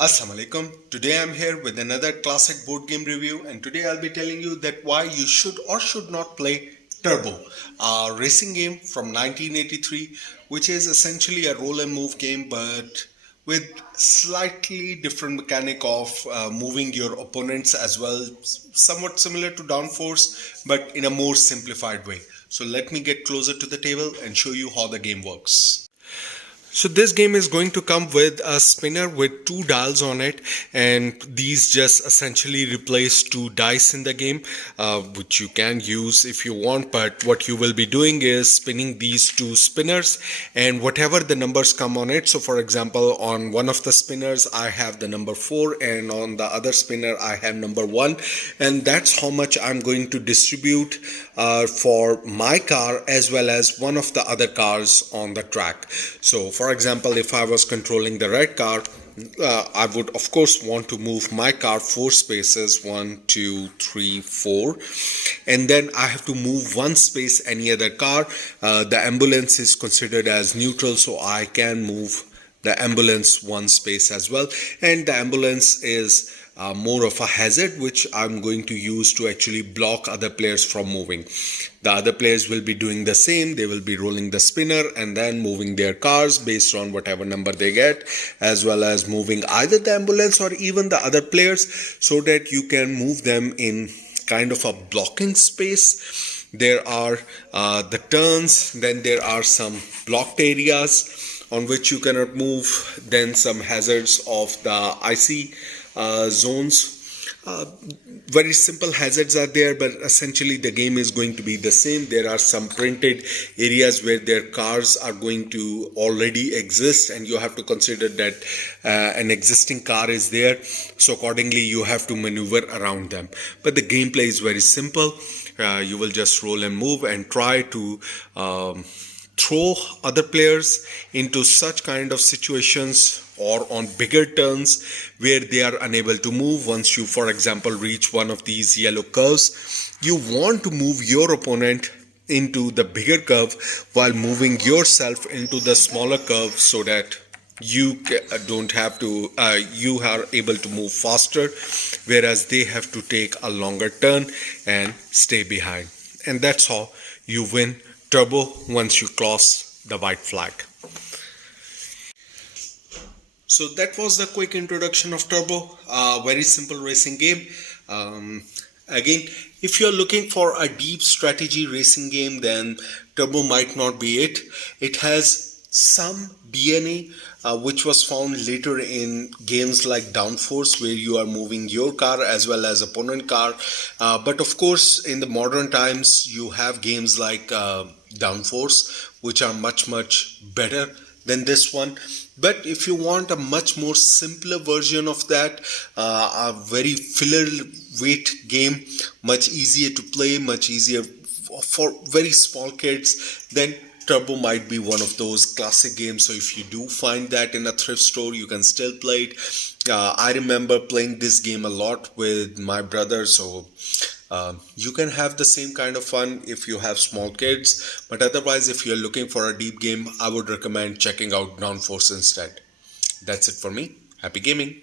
Assalamu alaikum. Today I'm here with another classic board game review, and today I'll be telling you that why you should or should not play Turbo, a racing game from 1983, which is essentially a roll and move game but with slightly different mechanic of moving your opponents as well, somewhat similar to Downforce but in a more simplified way. So let me get closer to the table and show you how the game works. So this game is going to come with a spinner with two dials on it, and these just essentially replace two dice in the game, which you can use if you want. But what you will be doing is spinning these two spinners, and whatever the numbers come on it. So for example, on one of the spinners I have the number 4, and on the other spinner I have number 1, and that's how much I'm going to distribute for my car as well as one of the other cars on the track. So for example, if I was controlling the red car, I would of course want to move my car 4 spaces, 1 2 3 4, and then I have to move 1 space any other car. The ambulance is considered as neutral, so I can move the ambulance 1 space as well, and the ambulance is more of a hazard which I'm going to use to actually block other players from moving. The other players will be doing the same. They will be rolling the spinner and then moving their cars based on whatever number they get, as well as moving either the ambulance or even the other players, so that you can move them in kind of a blocking space. There are the turns, then there are some blocked areas on which you cannot move, then some hazards of the icy zones. Very simple hazards are there, but essentially the game is going to be the same. There are some printed areas where their cars are going to already exist, and you have to consider that an existing car is there, so accordingly you have to maneuver around them. But the gameplay is very simple. You will just roll and move and try to throw other players into such kind of situations or on bigger turns where they are unable to move. Once you, for example, reach one of these yellow curves, you want to move your opponent into the bigger curve while moving yourself into the smaller curve, so that you don't have to you are able to move faster, whereas they have to take a longer turn and stay behind. And that's how you win Turbo once you cross the white flag. So that was the quick introduction of Turbo, a very simple racing game. Again, if you're looking for a deep strategy racing game, then Turbo might not be it. It has some DNA which was found later in games like Downforce, where you are moving your car as well as opponent car. But of course, in the modern times, you have games like Downforce, which are much better than this one. But if you want a much more simpler version of that, a very filler weight game, much easier to play, much easier for very small kids, then Turbo might be one of those classic games. So if you do find that in a thrift store, you can still play it. I remember playing this game a lot with my brother, so you can have the same kind of fun if you have small kids. But otherwise, if you're looking for a deep game, I would recommend checking out Downforce instead. That's it for me. Happy gaming.